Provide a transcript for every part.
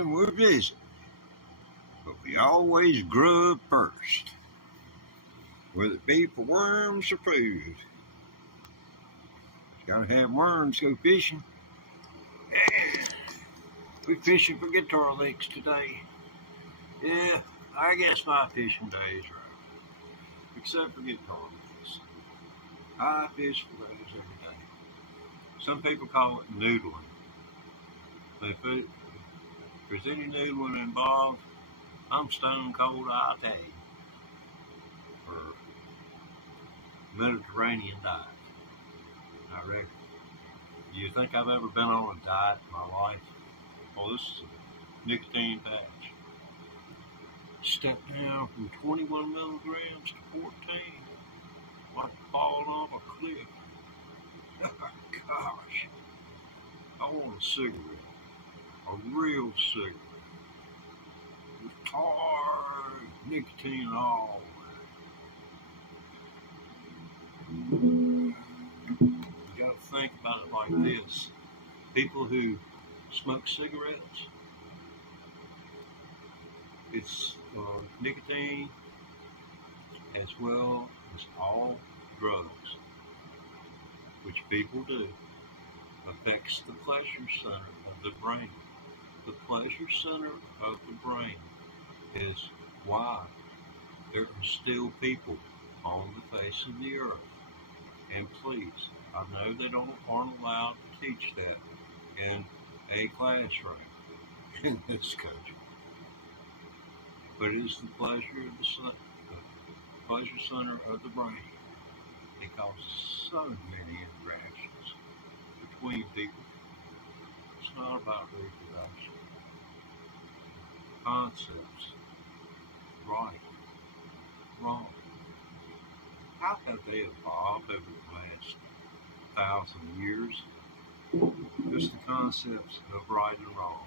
then we'll visit. But we always grub first, whether it be for worms or food. Gotta have worms to go fishing. Yeah. We're fishing for guitar licks today. Yeah, I guess my fishing day is right. Except for guitar licks. I fish for those every day. Some people call it noodling. If there's any noodling involved, I'm stone cold, I'll tell you. For Mediterranean diet, I reckon. Do you think I've ever been on a diet in my life? Well, this is a nicotine patch. Step down from 21 milligrams to 14. Like falling off a cliff. Gosh. I want a cigarette. A real cigarette. With tar, nicotine and all. You gotta think about it like this. People who smoke cigarettes, it's nicotine as well as all drugs, which people do, affects the pleasure center of the brain. The pleasure center of the brain is why there are still people on the face of the earth. And please, I know they aren't allowed to teach that in a classroom in this country. But it is the pleasure of the pleasure center of the brain. It causes so many interactions between people. It's not about reproduction. Concepts, right, wrong. How have they evolved over the last 1,000 years? Just the concepts of right and wrong.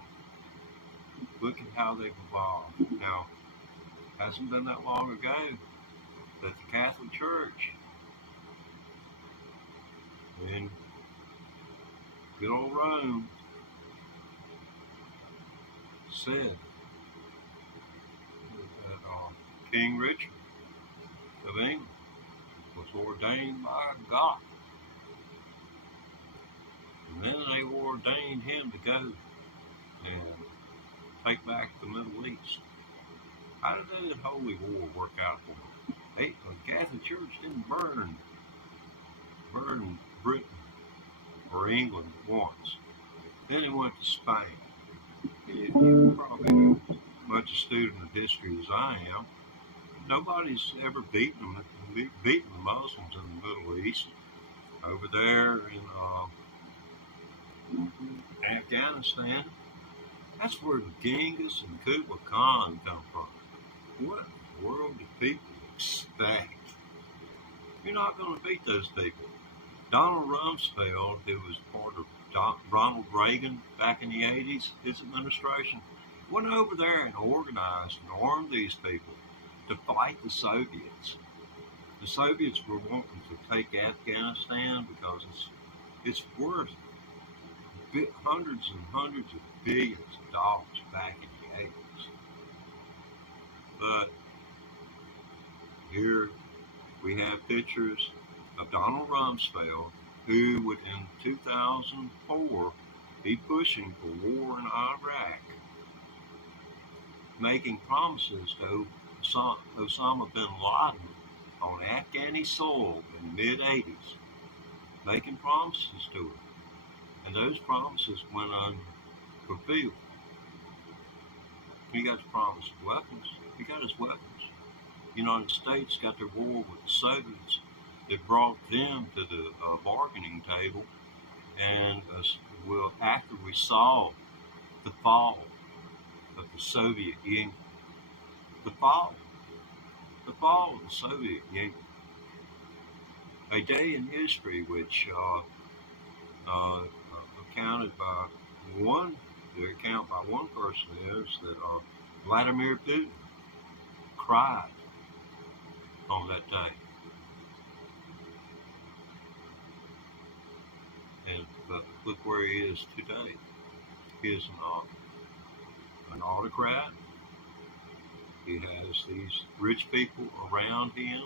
Look at how they've evolved. Now, it hasn't been that long ago that the Catholic Church in good old Rome said that King Richard of England was ordained by God. And then they ordained him to go and take back the Middle East. How did that Holy War work out for them? The Catholic Church didn't burn Britain or England once. Then they went to Spain. You probably much a student of history as I am. Nobody's ever beaten the Muslims in the Middle East. Over there in Afghanistan, that's where the Genghis and Kublai Khan come from. What in the world do people expect? You're not going to beat those people. Donald Rumsfeld, who was part of Ronald Reagan back in the 80s, his administration, went over there and organized and armed these people to fight the Soviets. The Soviets were wanting to take Afghanistan because it's worth hundreds and hundreds of billions of dollars back in the 80s. But here we have pictures of Donald Rumsfeld, who would in 2004 be pushing for war in Iraq, making promises to Osama bin Laden on Afghani soil in the mid-80s, making promises to him. And those promises went unfulfilled. He got the promise of weapons. He got his weapons. The United States got their war with the Soviets that brought them to the bargaining table. And after we saw the fall of the Soviet Union, the fall of the Soviet Union, a day in history which accounted by one person is that Vladimir Putin cried on that day. But look where he is today. He is not an autocrat. He has these rich people around him,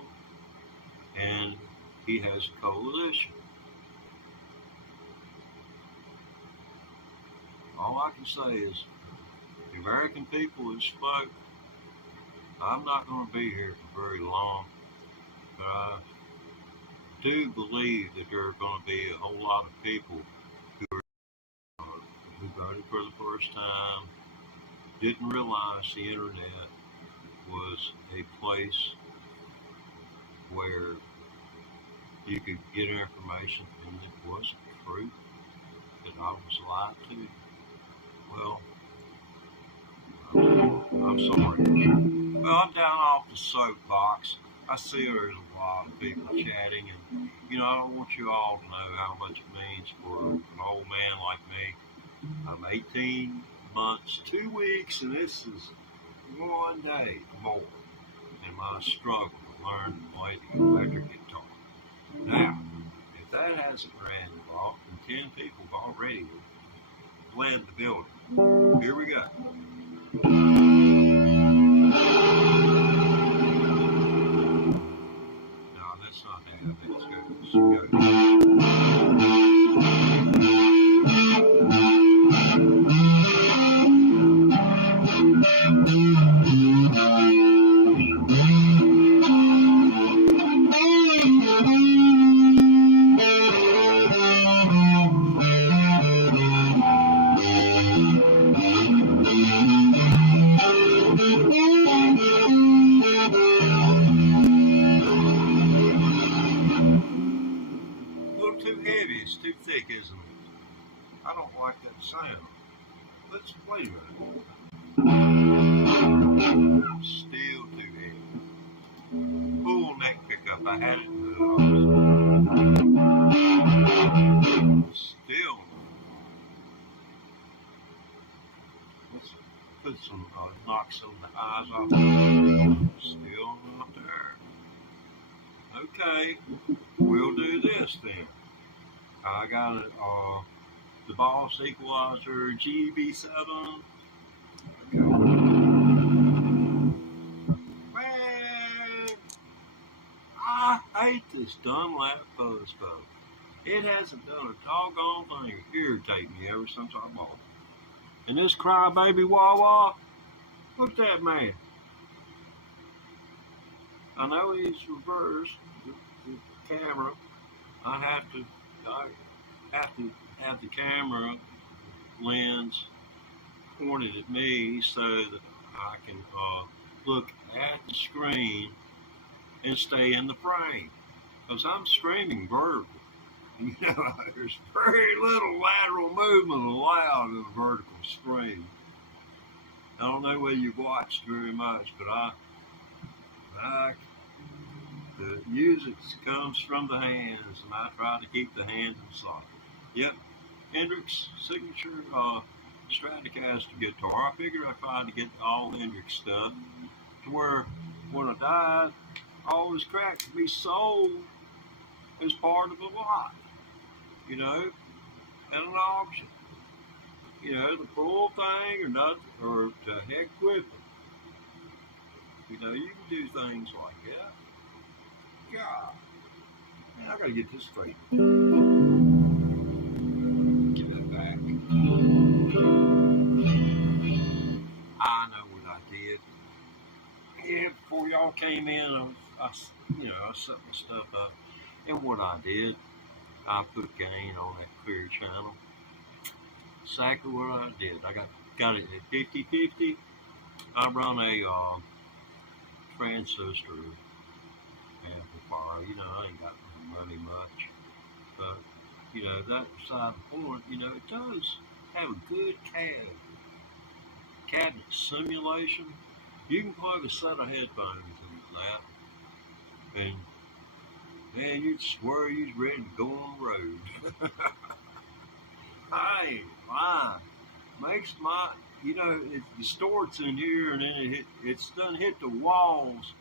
and he has a coalition. All I can say is the American people have spoke. I'm not going to be here for very long, but I do believe that there are going to be a whole lot of people who voted for the first time, didn't realize the internet was a place where you could get information and it wasn't true, that I was lied to. Well, I'm sorry. Well, I'm down off the soapbox. I see there's a lot of people chatting, and I don't want you all to know how much it means for an old man like me. I'm 18 months, 2 weeks, and this is one day more in my struggle to learn to play the electric guitar. Now, if that hasn't ran off, then 10 people have already fled the building. Here we go. No, that's not that. Let's go. Too heavy, it's too thick, isn't it? I don't like that sound. Let's play with it. Still too heavy. Full neck pickup, I had it in the office. Still. Let's put some, knock some of the highs off. Still not there. Okay, we'll do this then. I got the Boss Equalizer GB7. Okay. Man, I hate this Dunlap fuzz boat. It hasn't done a doggone thing to irritate me ever since I bought it. And this crybaby Wawa, look at that man. I know he's reversed the camera. I have to have the camera lens pointed at me so that I can look at the screen and stay in the frame. Because I'm streaming vertical. There's very little lateral movement allowed in a vertical stream. I don't know whether you've watched very much, but the music comes from the hands, and I try to keep the hands in socket. Yep, Hendrix signature Stratocaster guitar. I figured I tried to get all Hendrix stuff to where when I died, all this crap could be sold as part of a lot, at an auction. The full thing or nothing, or to heck with it. You can do things like that. God, man, I gotta get this straight. Give that back. I know what I did. Yeah, before y'all came in, I set my stuff up. And what I did, I put gain on that clear channel. Exactly what I did. I got it at 50/50. I run a transistor amplifier. I ain't got money much, but that beside the point. It does have a good cabinet simulation. You can plug a set of headphones into that, and man, you'd swear you's ready to go on the road. I ain't lying. Makes my it distorts in here, and then it's done hit the walls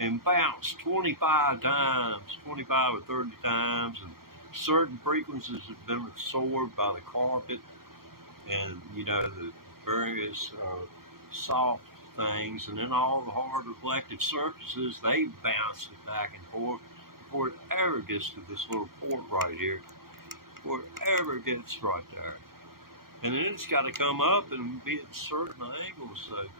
and bounced 25 times, 25 or 30 times, and certain frequencies have been absorbed by the carpet, and the various soft things, and then all the hard reflective surfaces, they bounce it back and forth before it ever gets to this little port right here, before it ever gets right there. And then it's got to come up and be at a certain angle. So,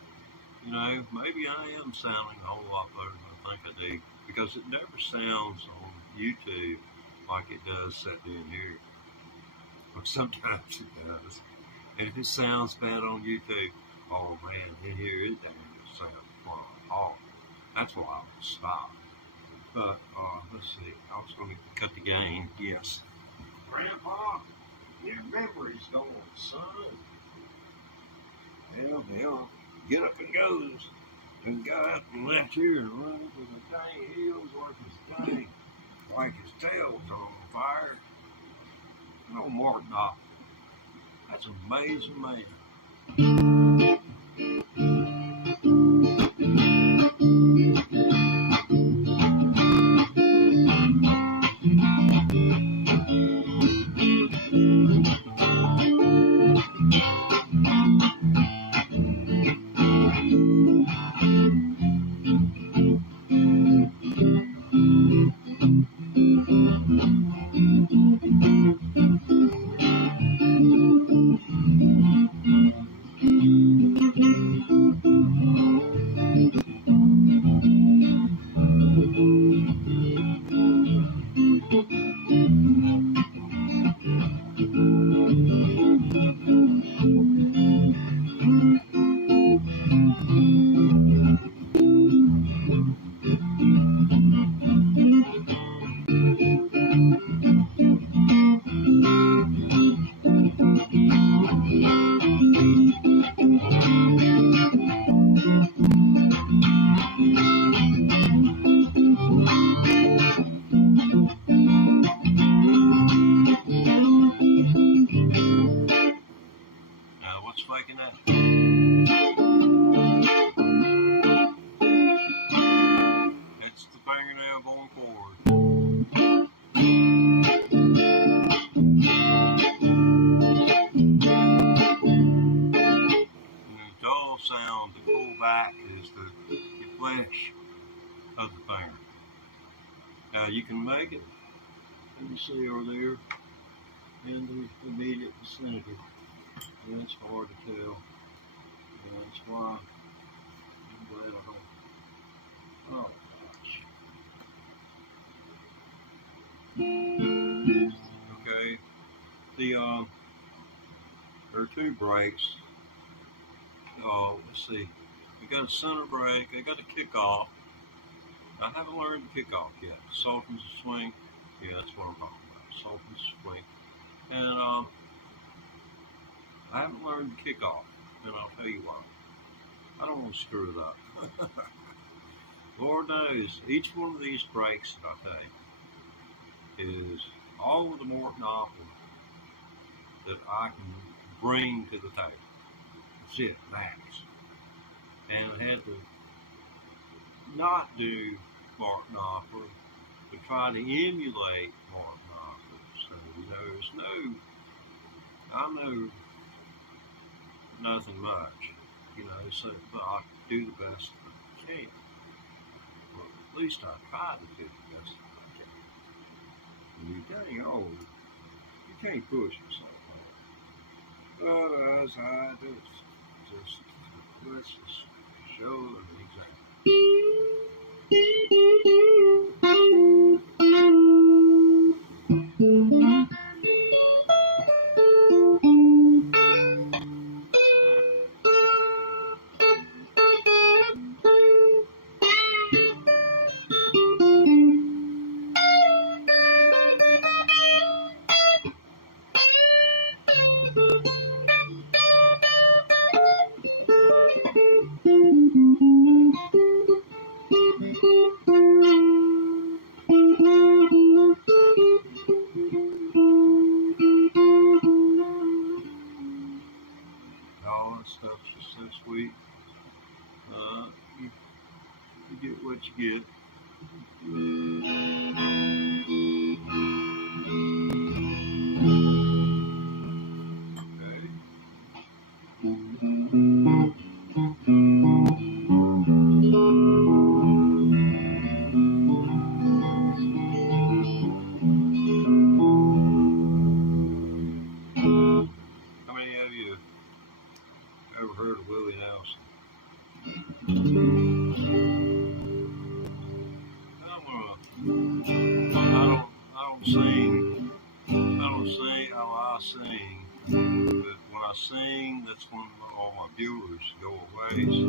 maybe I am sounding a whole lot better than I think I do, because it never sounds on YouTube like it does sitting in here. But sometimes it does. And if it sounds bad on YouTube, oh man, in here it doesn't sound hard. That's why I would stop. But let's see, I was going to cut the gain. Yes. Grandpa, your memory's going, son. Hell, get up and goes. And got up and left here and run into the dang hills like his tail's on fire. No more not. That's amazing, man. What's making that? That's the fingernail going forward. And the dull sound, the pull back, is the flesh of the finger. Now you can make it, let me see over there, in the immediate vicinity. And that's hard to tell. And that's why I'm glad I don't. Oh gosh. Okay. There are two brakes. Let's see. We got a center brake. I got a kickoff. I haven't learned the kickoff yet. Softens the swing. Yeah, that's what I'm talking about. Softens the swing. And I haven't learned the kickoff, and I'll tell you why. I don't want to screw it up. Lord knows, each one of these brakes that I take is all of the Morton offering that I can bring to the table. That's it, max. And I had to not do Morton offer, but try to emulate Morton offer. So there's I know nothing much, so but I do the best I can. Well, at least I try to do the best I can. When you're getting old, you can't push yourself hard. Well, that's how I do it. Let's just show an example. All that stuff's just so sweet. You get what you get. Okay. sing. But when I sing, that's when all my viewers go away. So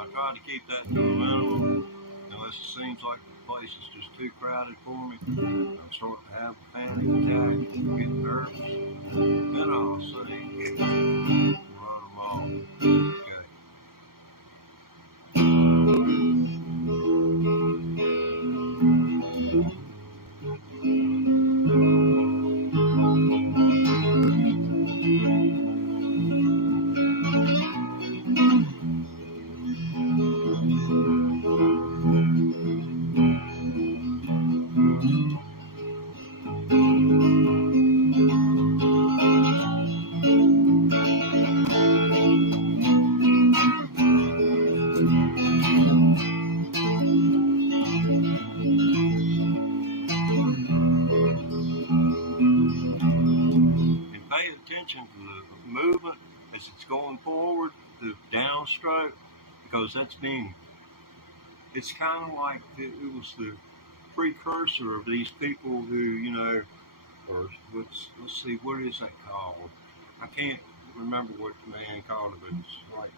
I try to keep that to a minimum, unless it seems like the place is just too crowded for me. I'm starting to have a panic attack and get nervous. Then I'll sing and run them off. Okay. To the movement as it's going forward, the downstroke, because it's kind of like it was the precursor of these people who, or let's see, what is that called? I can't remember what the man called it, but it's like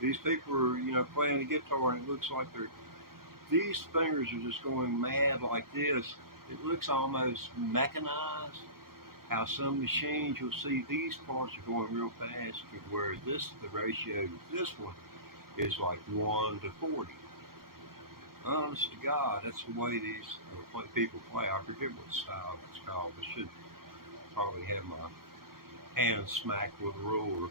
these people are, playing the guitar and it looks like these fingers are just going mad like this. It looks almost mechanized. How some machines you'll see these parts are going real fast, whereas the ratio to this one is like 1 to 40. Honest to God, that's the way these people play. I forget what style it's called. I should probably have my hand smacked with a ruler.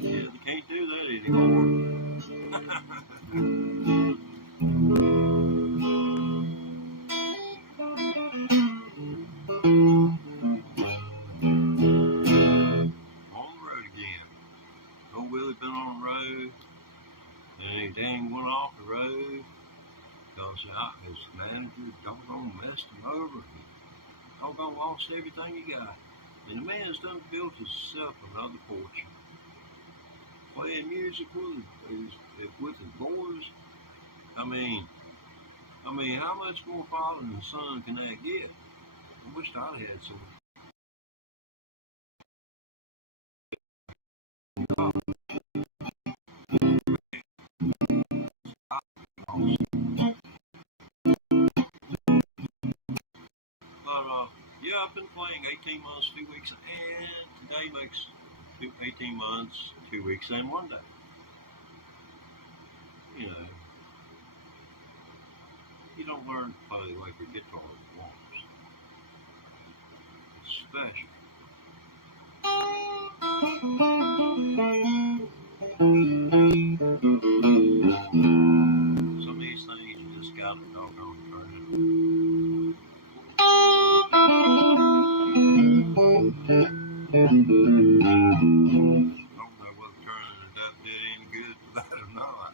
Yeah, they can't do that anymore. Dang went off the road because his manager doggone messed him over. Doggone lost everything he got. And the man's done built himself another fortune. Playing music with his boys. I mean, how much more father than son can that get? I wish I'd had some. Yeah, I've been playing 18 months, 2 weeks, and today makes 18 months, 2 weeks, and 1 day. You don't learn to play like a guitar once. It's special. Some of these things you just gotta doggone learn. I don't know whether turning it up did any good for that or not.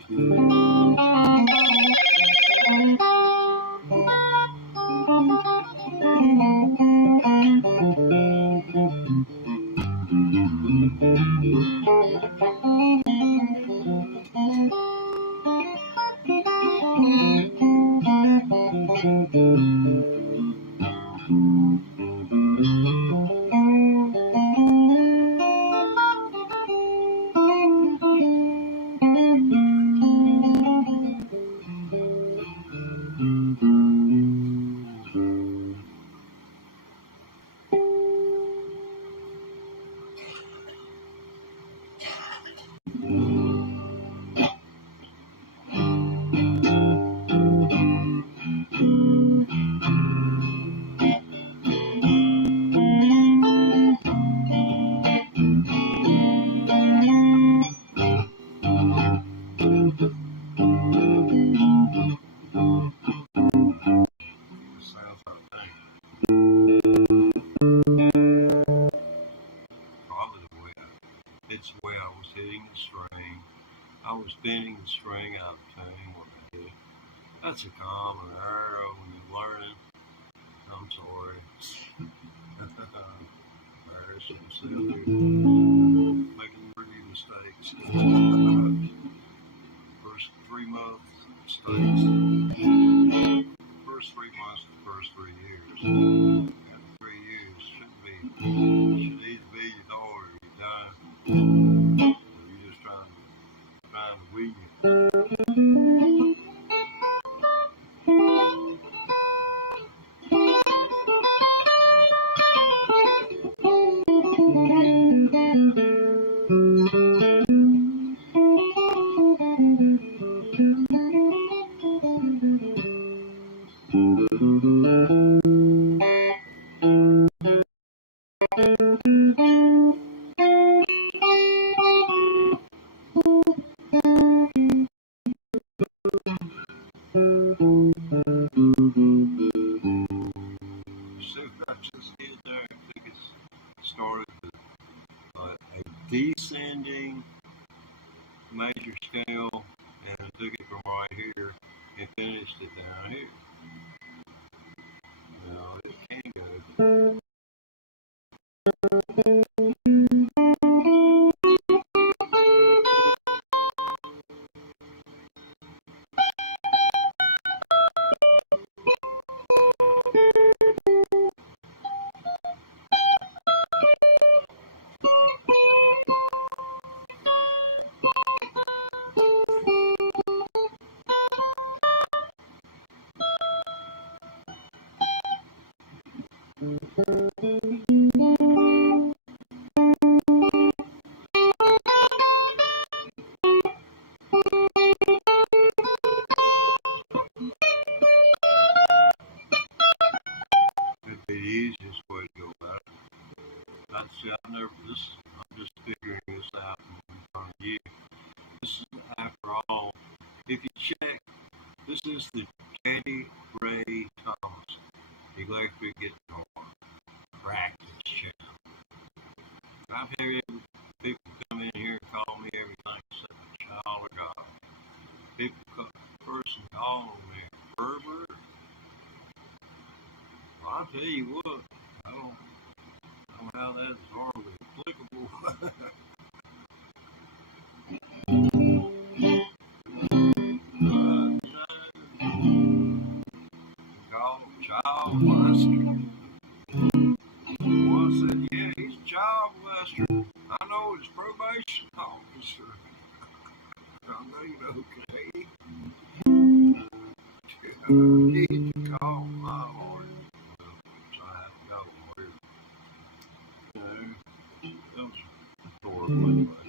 It's the way I was hitting the string. I was bending the string out of tune when I did. That's a common error when you're learning. I'm sorry. Embarrassing myself. Making pretty mistakes. First 3 months mistakes. First 3 months, the first 3 years. After 3 years, You're just trying to weed me. So I just hit there. I think it started with a descending major scale, and I took it from right here and finished it down here. Now it can go. That'd be the easiest way to go about it. I'm just figuring this out in front of you. This is, after all, if you check, this is the Teddy Ray Thomas electric guitar practice channel. I've heard people come in here and call me everything except a child of God. Person calling me a pervert. Well, I'll tell you what, I don't know how that's hardly applicable. Called child molester. One said, yeah, he's a child molester. I know his probation officer. I'm thinking, okay. I need to call my lawyer. So I have to go with that was horrible anyway.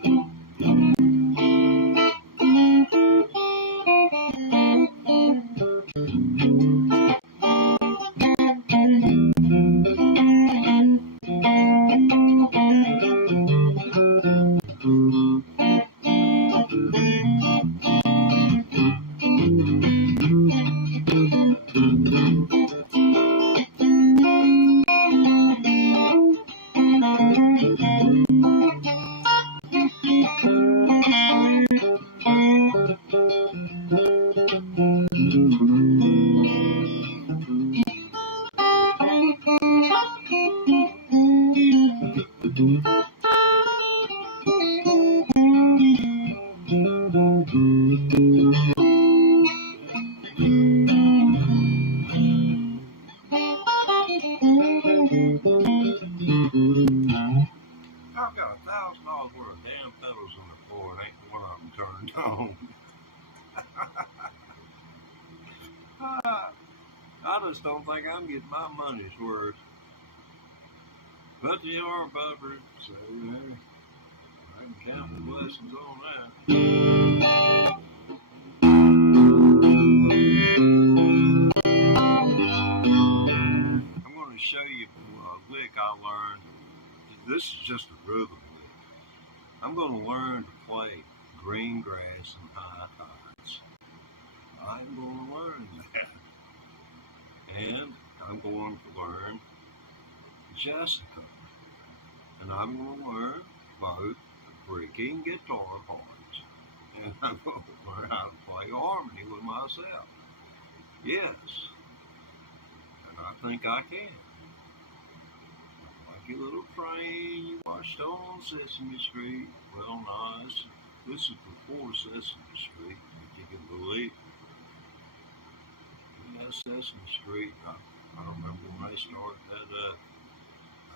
I've got $1,000 worth of damn pedals on the floor and ain't one of them turned on. I just don't think I'm getting my money's worth. But they are buffered, so I can count the blessings on that. I'm going to show you a lick I learned. This is just a rhythm lick. I'm going to learn to play green grass and high highs. I'm going to learn that. And I'm going to learn Jessica. And I'm going to learn both freaking guitar parts. And I'm going to learn how to play harmony with myself. Yes. And I think I can. Like a little train you watched on Sesame Street. Well, no, this is before Sesame Street, if you can believe it. And that Sesame Street, I remember when they started that up.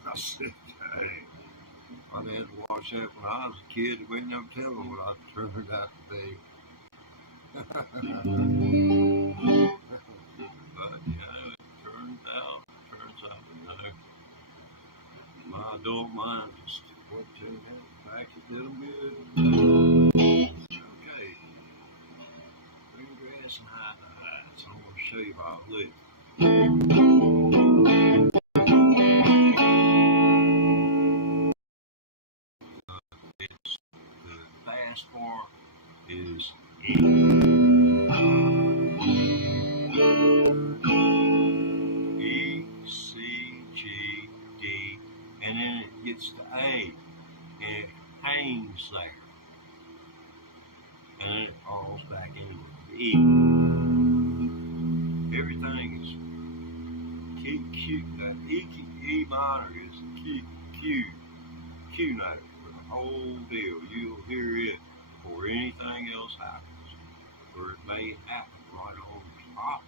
I said, dang. I had to watch that when I was a kid. We never tell them what I turned out to be. But it turns out, my adult mind just went to that fact it did them good. Okay, green grass and hide the hide. So I'm going to show you how I live. The fast part is E. E, C, G, D, and then it gets to A, and it hangs there, and then it falls back into E. Everything is key, Q. That E minor is Q note for the whole deal. You'll hear it before anything else happens, or it may happen right on top of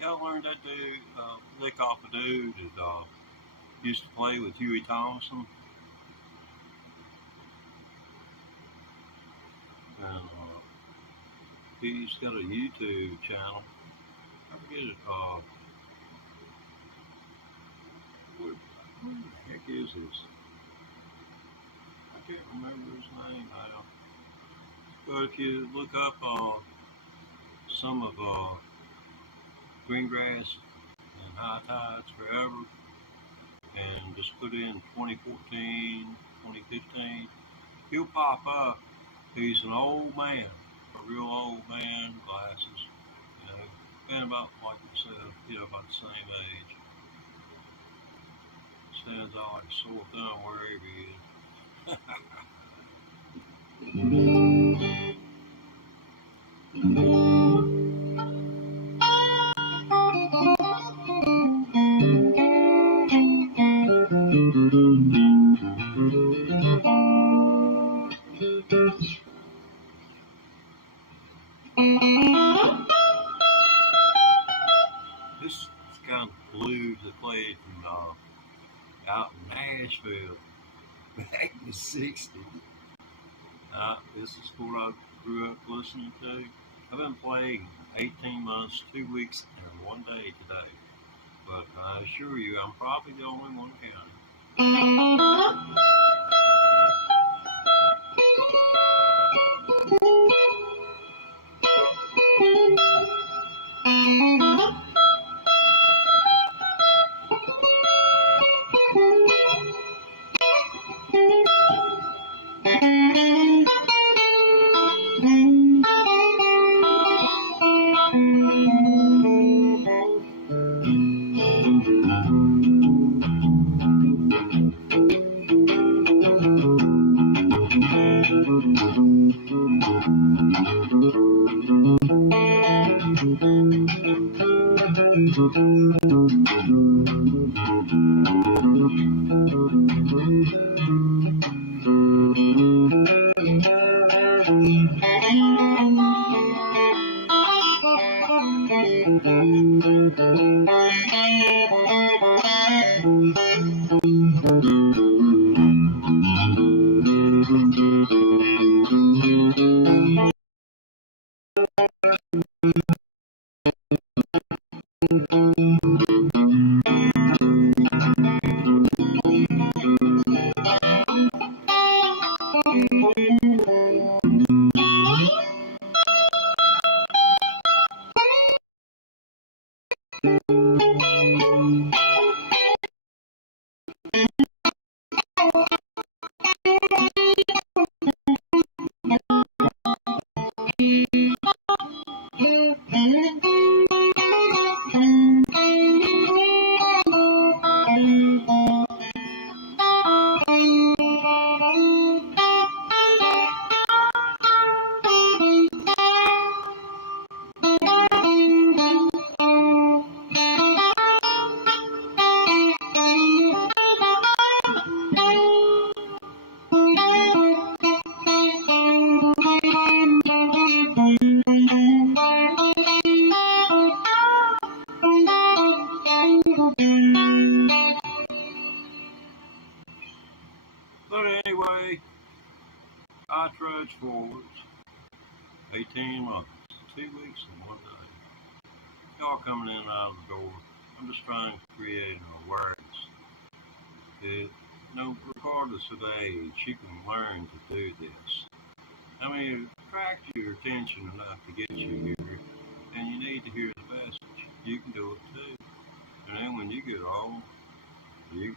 Y'all learned that dude, lick off a dude that used to play with Huey Thompson. And he's got a YouTube channel. I forget it. Where the heck is this? I can't remember his name now. But if you look up some of Greengrass and High Tides Forever and just put in 2014, 2015, he'll pop up. He's an old man, a real old man, glasses, and about like himself, about the same age. Stands out like a sore thumb wherever he is. This is kind of blues that played from out in Nashville back in the 60s. This is what I grew up listening to. I've been playing 18 months, 2 weeks, and 1 day today. But I assure you, I'm probably the only one counting. But anyway, I trudged forward 18 months, 2 weeks, and 1 day. Y'all coming in and out of the door. I'm just trying to create an awareness that, regardless of age, you can learn to do this. I mean, it attracts your attention enough to get you here, and you need to hear the message. You can do it too. And then when you get home, you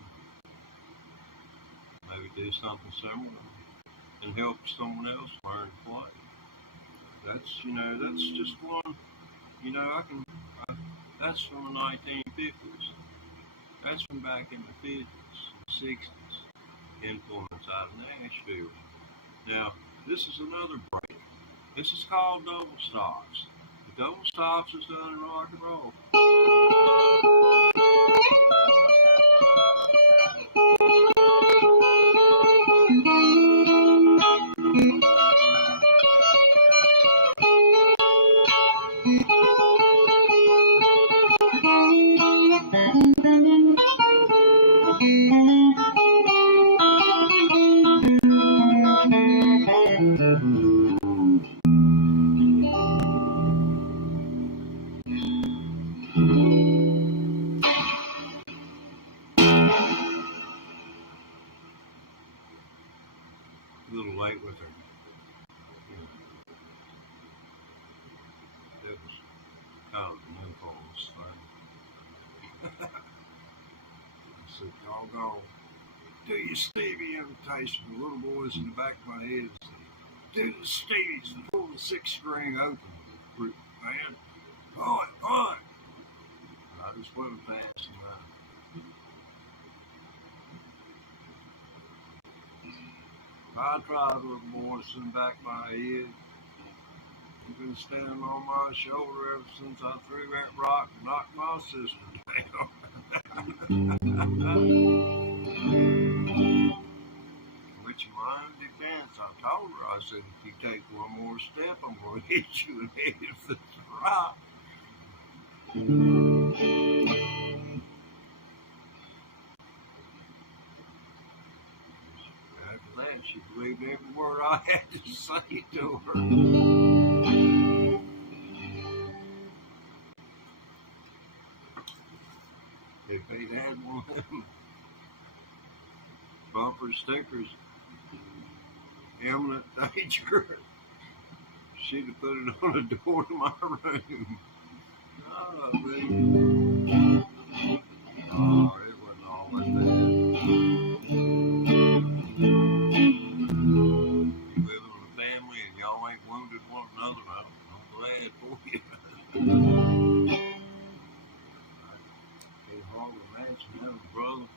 maybe do something similar and help someone else learn to play. That's just one. That's from the 1950s. That's from back in the 50s and 60s. Influence out of Nashville. Now, this is another break. This is called double stops. The double stops is done in rock and roll. A little late with her. it was kind of an impulse thing. I said, doggone, do your Stevie imitation. The little boys in the back of my head said, do the Stevies and pull the 6-string open. Man, on. I just went and passed him out. I tried with the boys in the back of my head. You've been standing on my shoulder ever since I threw that rock and knocked my sister down. Which in my own defense, I told her, I said, if you take one more step, I'm going to hit you in the head with this rock. After that, she believed every word I had to say to her. If they'd had one of them bumper stickers, imminent danger, she'd have put it on the door to my room. Oh, baby. Oh, it wasn't all that bad. You live in a family and y'all ain't wounded one another, I'm glad for you. Hardly imagine having a brother.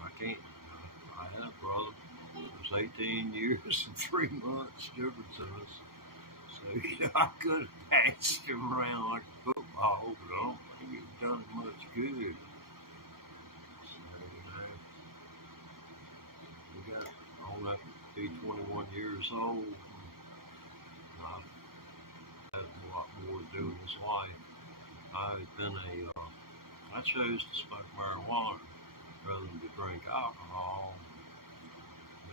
I can't. I had a brother. It was 18 years and 3 months difference in us. So, I could have passed him around like a football, but I don't think it done him much good. So, we got on up to be 21 years old. I've had a lot more to do in his life. I've been I chose to smoke marijuana rather than to drink alcohol.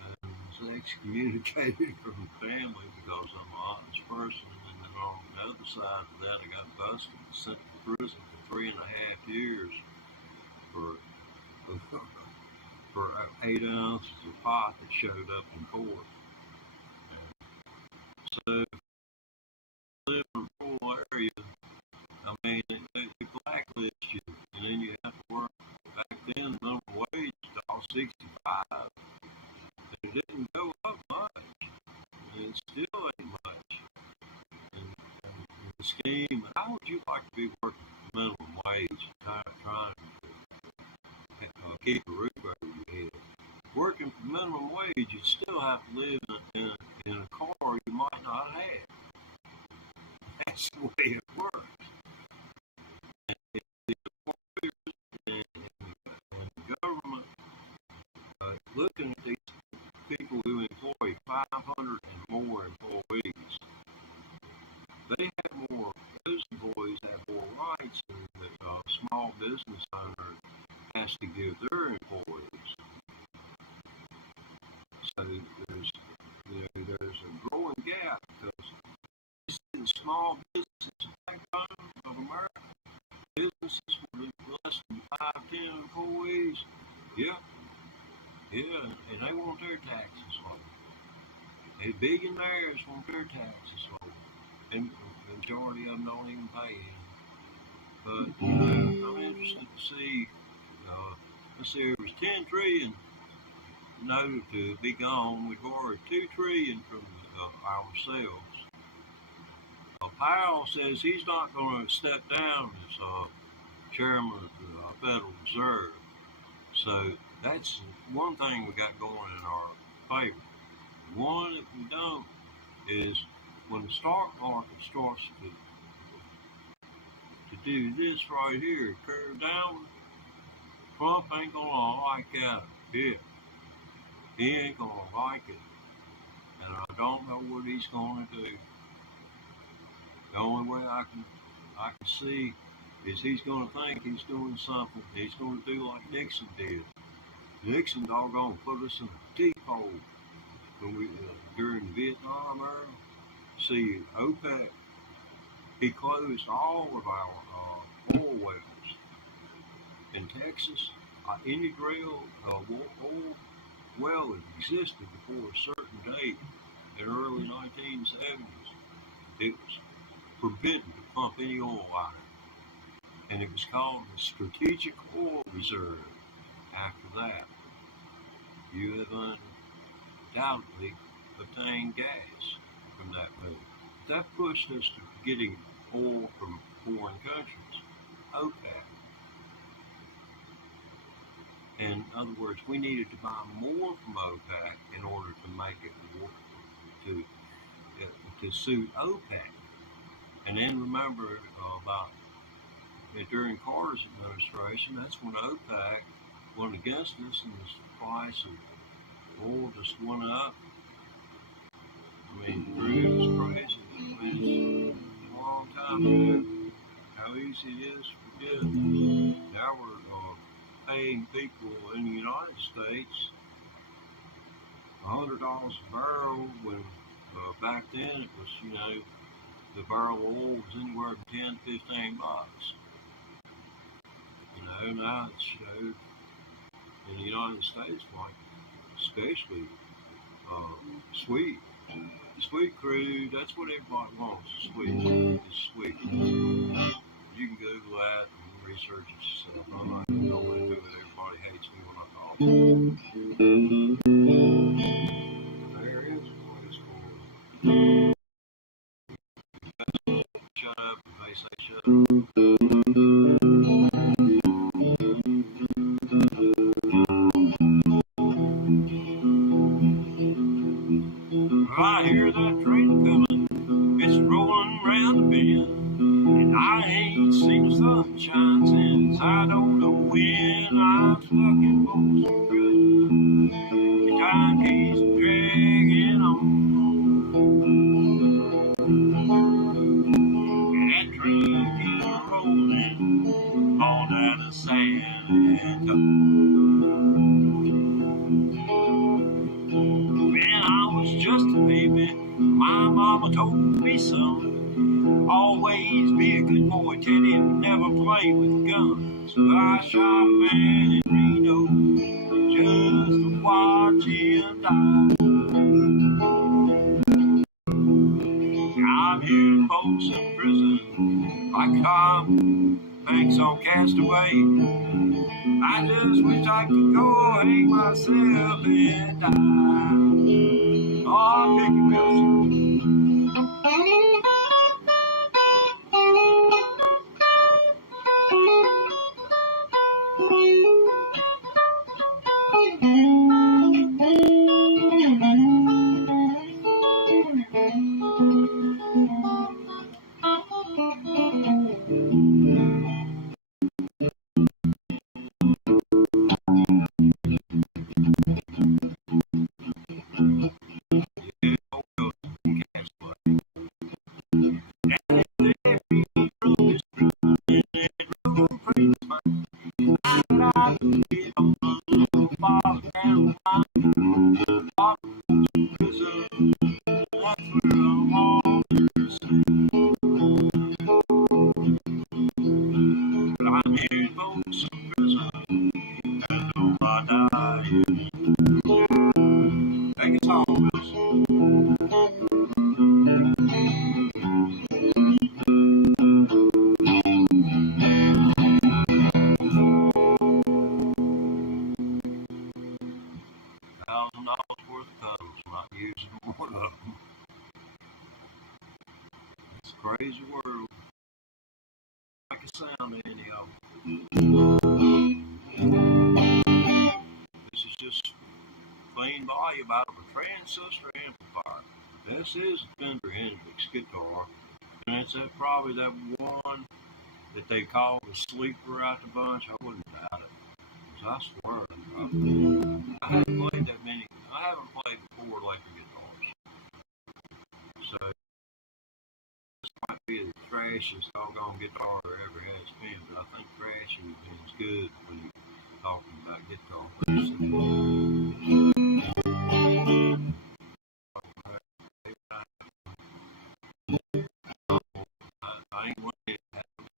And was excommunicated from the family because I'm an honest person. And then on the other side of that, I got busted and sent to prison for 3.5 years for 8 ounces of pot that showed up in court. So, live in a rural area. I mean, they blacklist you, and then you have to work. Back then, the minimum wage was $65. It didn't go up much, and it still ain't much. And the scheme, how would you like to be working for minimum wage, trying to keep a roof over your head? Working for minimum wage, you still have to live in a car you might not have. That's the way it works. Government looking at these people who employ 500 and more employees, they have more. Those employees have more rights than the small business owner has to give their employees. So there's a growing gap because the small businesses backbone of America, businesses with less than 5-10 employees, yeah, and they want their taxes low. The billionaires want their taxes low, and the majority of them don't even pay any. But I'm interested to see. Let's see, there was 10 trillion to be gone. We borrowed 2 trillion from ourselves. Powell says he's not going to step down as chairman of the Federal Reserve. So that's one thing we got going in our favor. One that we don't is when the stock market starts to do this right here, curve down, Trump ain't gonna like that bit. He ain't gonna like it. And I don't know what he's gonna do. The only way I can see is he's gonna think he's doing something. He's gonna do like Nixon did. Nixon doggone put us in a deep hole when we during the Vietnam era. See, OPEC, he closed all of our oil wells in Texas. Any drill oil well had existed before a certain date in the early 1970s. It was forbidden to pump any oil out of it, and it was called the Strategic Oil Reserve. After that, you have undoubtedly obtained gas from that move. That pushed us to getting oil from foreign countries, OPEC. In other words, we needed to buy more from OPEC in order to make it work to suit OPEC. And then remember about during Carter's administration, that's when OPEC went against us and the price of oil just went up. I mean, crude was crazy. It's a long time ago. How easy it is to forget. Now we're paying people in the United States $100 a barrel when back then it was, the barrel of oil was anywhere from 10 to 15 bucks. Now it's showed in the United States, like especially sweet crude. That's what everybody wants. Sweet. It's sweet. You can Google that and research it yourself. I'm not going to go into it. Everybody hates me when I talk. There is what it's for. Shut up if they say shut up. I hear that train coming, it's rolling round the bend, and I ain't seen the sunshine since I don't know when. I'm stuck in Folsom Prison, and time keeps dragging on. And that train keeps rolling all down the San Antonio. When I was just a baby, my mama told me, son, always be a good boy, Teddy, and never play with guns. So I shot a man in Reno just to watch him die. I'm here in Folsom Prison, like Tom Hanks on Castaway. I just wish I could go hang myself and die. Oh, Peggy Wilson. Crazy world. Like a sound anyhow. This is just plain volume out of a transistor amplifier. This is a Fender Hendrix guitar, and it's probably that one that they call the sleeper out the bunch. I wouldn't doubt it. Cause I swear, I haven't played that many. I haven't played 4 electric guitars. So might be the trashiest doggone guitar there ever has been, but I think trashy means good when you're talking about guitar. I ain't went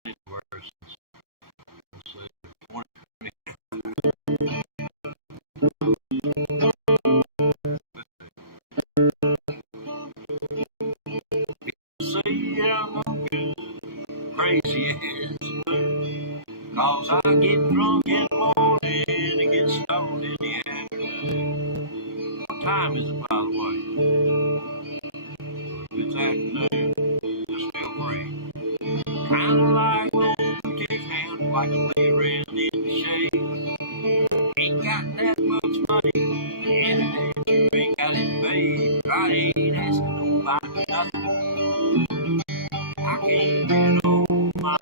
anywhere since, let's say, 2020. See, I'm okay. crazy as a moon. 'Cause I get drunk in the morning and get stoned in the afternoon. What time is it, by the way? If it's afternoon, just feel free. Kinda like when you take hands like a lay around in the shade. Ain't got that much money, and you ain't got it paid. But I ain't asking nobody for nothing. I can't get on my.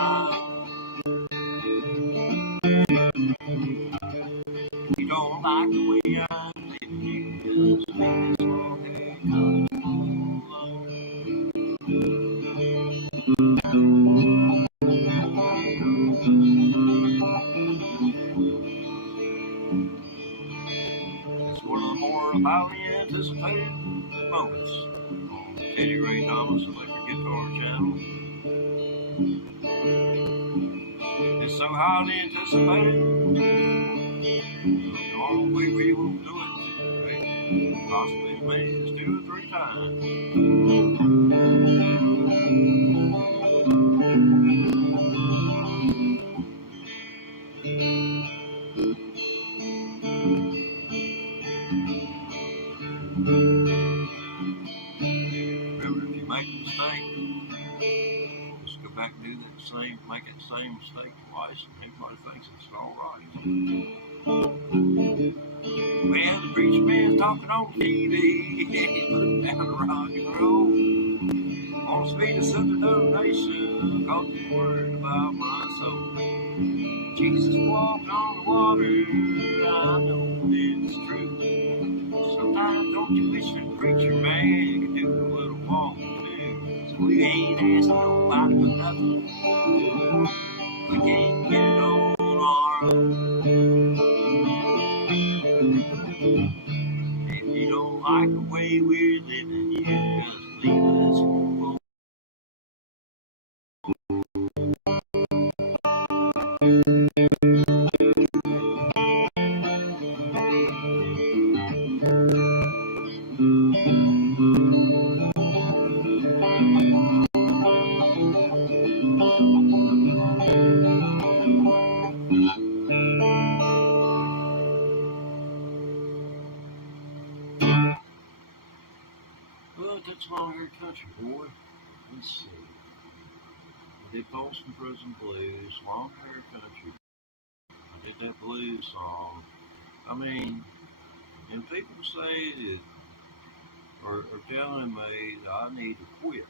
You don't like the way I'm living, you just leave this long hair It's one of the more highly anticipated moments on Teddy Ray Thomas Electric Guitar Channel. It's so highly anticipated, the only way we will do it, right? Possibly as many as 2 or 3 times. Remember, if you make a mistake, just go back and do that make that same mistake twice, and everybody thinks it's all right. Well, the preacher man's talking on TV. He's putting down the rock and roll. Wants me to send a donation, 'cause he's worried about my soul. Jesus walked on the water, I know it's true. Sometimes don't you wish a preacher man could do a little walk too? So we ain't asking nobody for nothing. We can't get it on our own. If you don't like the way we're living, you just leave us alone. But that's long-haired country, boy. Let's see. I did Folsom Prison Blues, long-haired country. I did that blues song. I mean, and people say that, or telling me that I need to quit.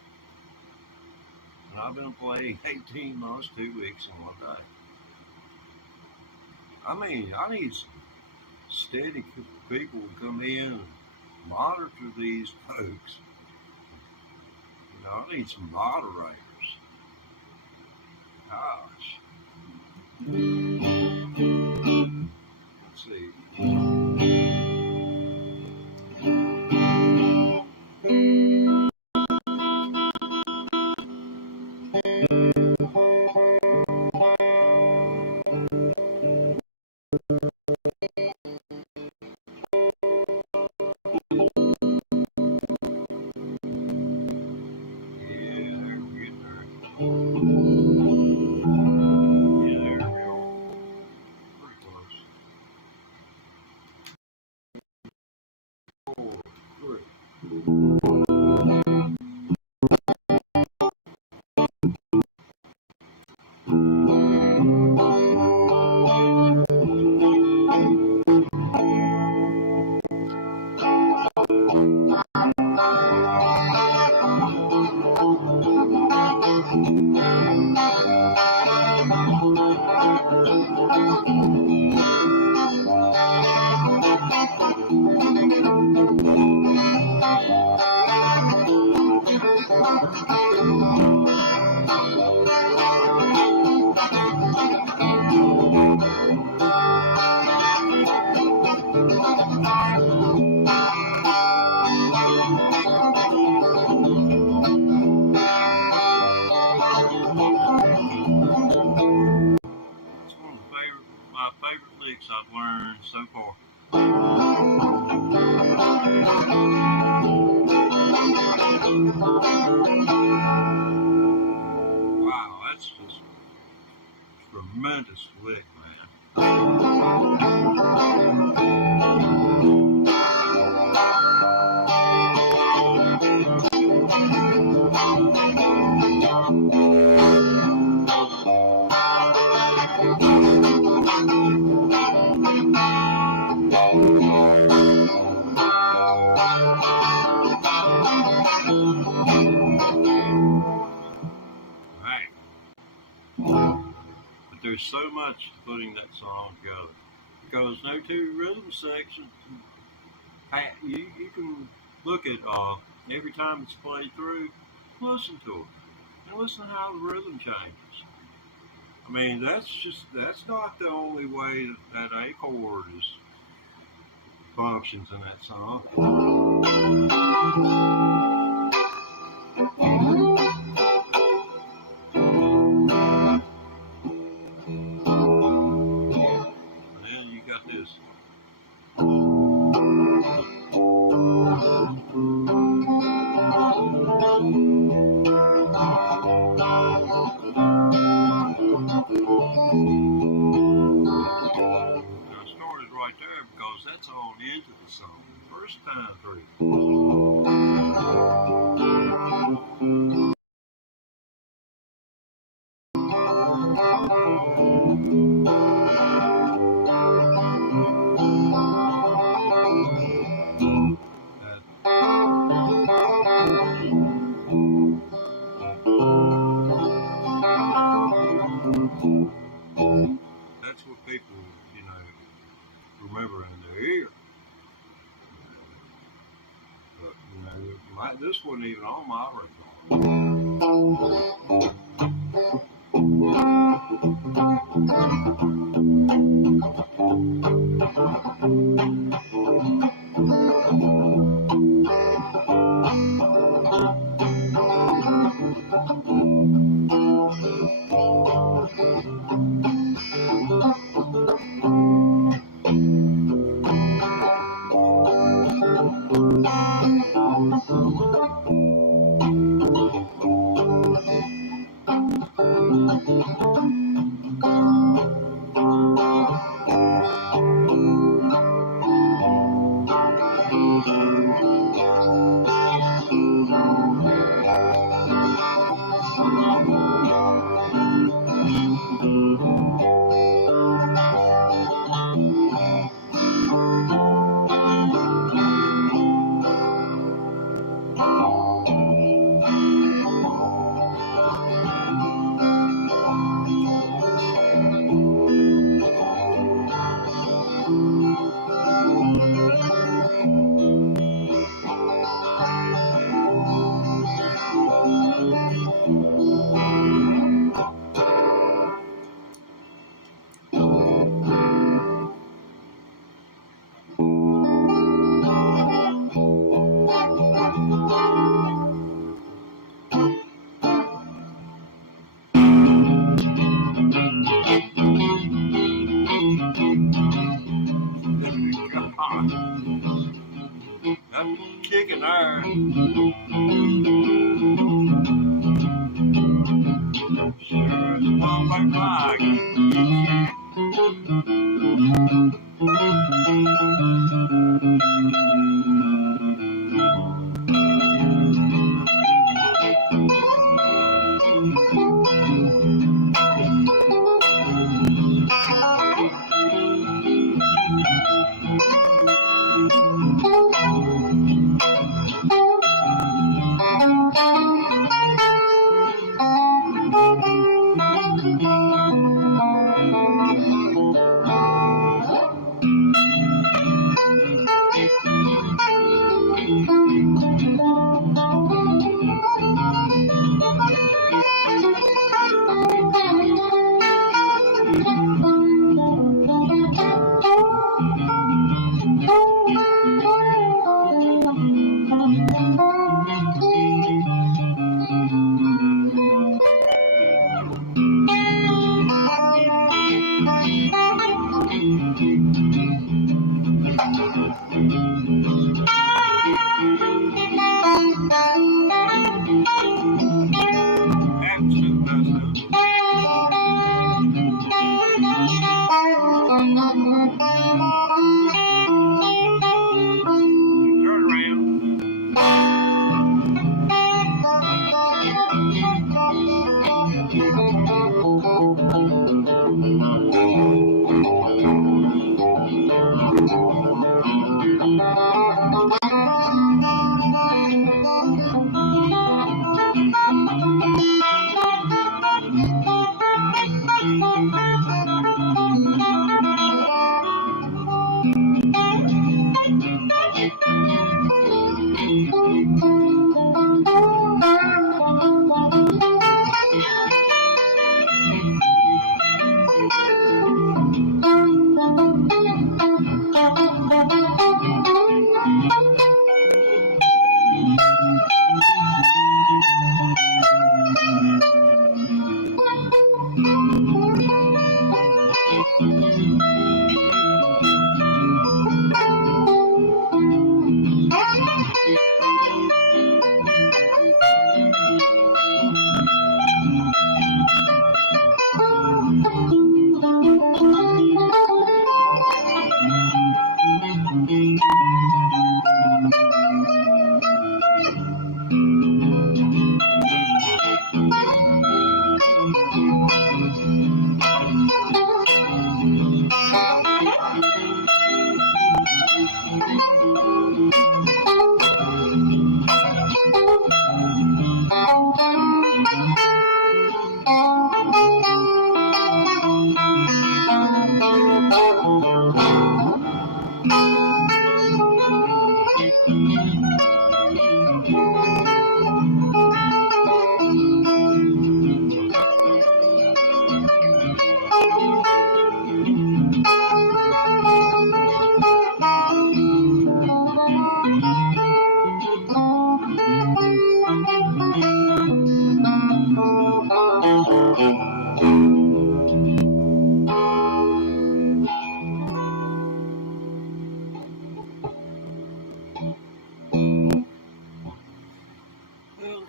And I've been playing 18 months, 2 weeks, and 1 day. I mean, I need some steady people to come in and monitor these folks. You know, I need some moderators. Gosh. Let's see. Yeah, we're getting there. Yeah, there we are. Pretty close. 4, 3. that's just tremendous lick, man. Right. But there's so much to putting that song together. Because no two rhythm sections, you can look at every time it's played through, listen to it, and listen to how the rhythm changes. I mean, that's not the only way that A chord functions in that song. And then you got this. Right there because that's on into the song first time through. That's what people, remember in their ear. But, this wasn't even on my That kicking there. Sure as well make like.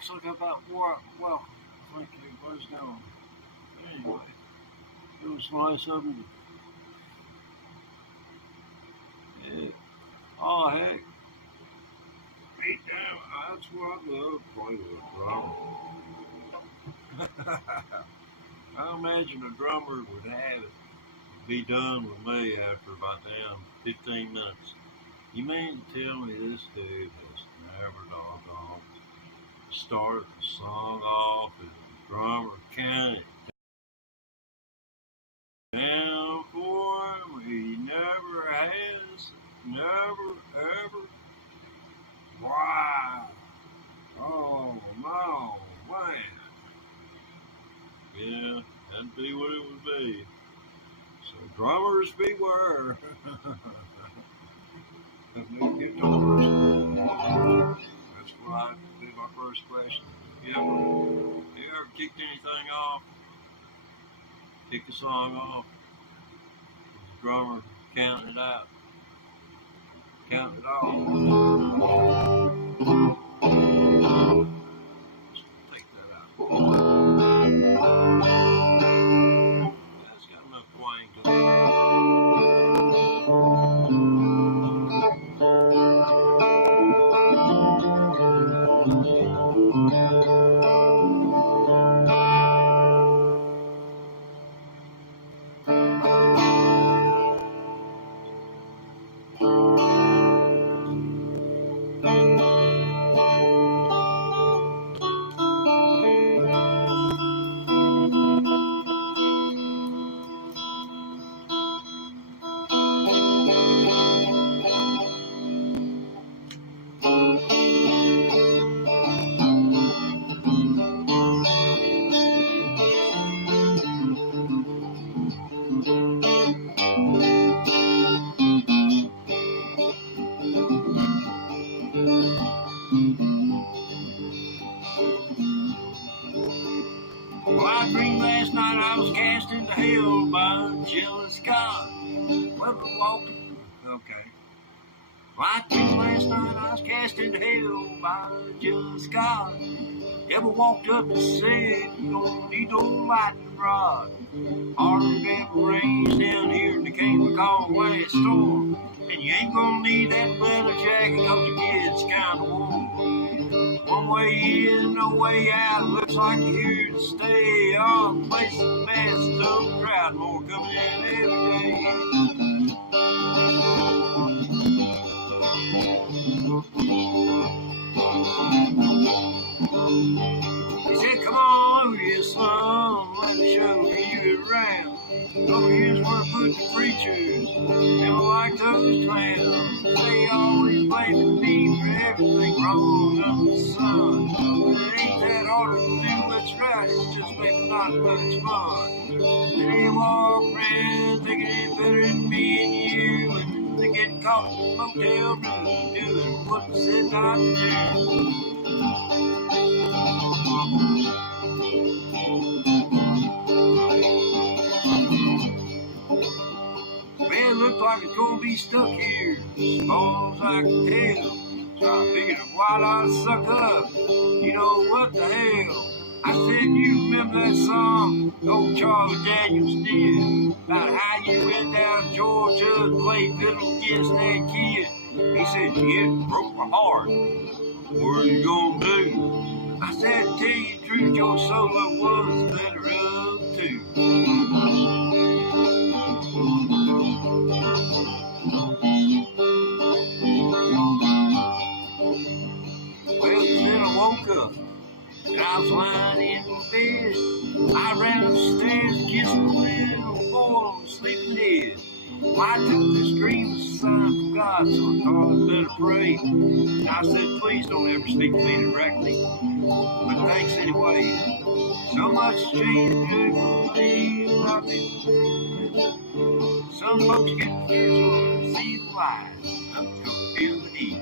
looks like about well, I think everybody's gone. Anyway, it was nice of them. Yeah. Oh heck. Hey, damn, that's what I love to play with, drummer. I imagine a drummer would have it be done with me after about damn 15 minutes. You mean to tell me this dude has never doggone started the song off and the drummer counted down for him? He never has, never ever. Wow. Oh no, man. Yeah, that'd be what it would be. So drummers beware. New guitars. That's what I did my first question. You ever kicked anything off? Kick the song off. The drummer counting it out. Counting it off. Take that out. That's got enough twang to it. Well, I dreamed last night I was cast into hell by a jealous God. Well, walking. Okay. Well, I dreamed last night I was cast into hell by a jealous God. Ever walked up and said, you don't need no lightning rod. Harder than rains down here in the Can't last storm. And you ain't gonna need that leather jacket cause it gets kinda warm. One way in, no way out. Looks like you're here to stay. Oh, the place is a mess. Total crowd, more coming in every day. He said, come on over here, son. Let me show you around. Over here's where I put the preachers. Never like those clowns. They always blame me for everything wrong under the sun. But it ain't that hard to do what's right. It's just maybe not much fun. They walk around thinking it better than me and you. And they get caught in the motel room doing what they said not to do. Well, it looked like it's gonna be stuck here, as far as I can tell. So I figured why not suck up? You know what the hell? I said, you remember that song old Charlie Daniels did about how you went down to Georgia and played fiddle against that kid? He said, yeah, it broke my heart. What are you gonna do? I said, to tell you the truth, your solo was better of two. Well, then I woke up and I was lying in bed. I ran upstairs, kissed the little boy on the sleeping head. I took this dream as a sign from God, so I thought I'd better pray. And I said, please don't ever speak to me directly. But thanks anyway. So much changed for me. Some folks get spiritual and see the light. I'm gonna feel the heat.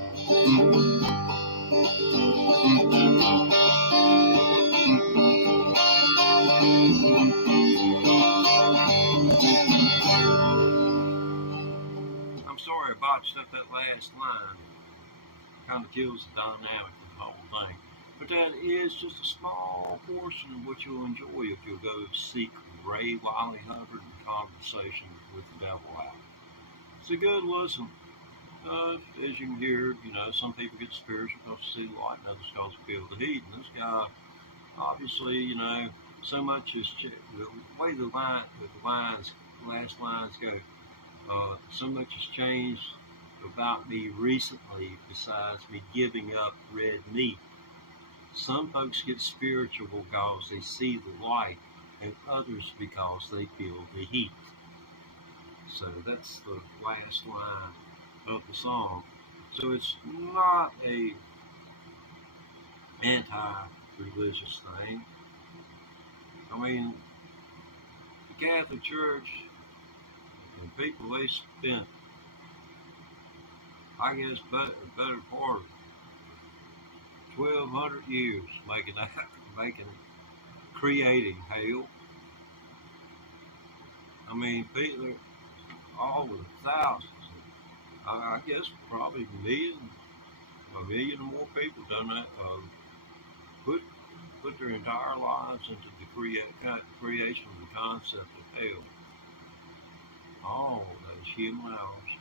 I'm sorry I botched up that last line. Kind of kills the dynamic of the whole thing. But that is just a small portion of what you'll enjoy if you'll go seek Ray Wiley Hubbard and conversation with the devil out. It's a good listen. As you can hear, some people get spiritual because they see the light, and others because they feel the heat. And this guy, obviously, so much has the way the last lines go. So much has changed about me recently besides me giving up red meat. Some folks get spiritual because they see the light, and others because they feel the heat. So that's the last line of the song. So it's not a anti-religious thing. I mean, the Catholic Church and people, they spent, I guess, a better part of 1,200 years creating hell. I mean, people, all the thousands, I guess probably a million or more people done that. Put put their entire lives into the creation of the concept of hell. All those human hours.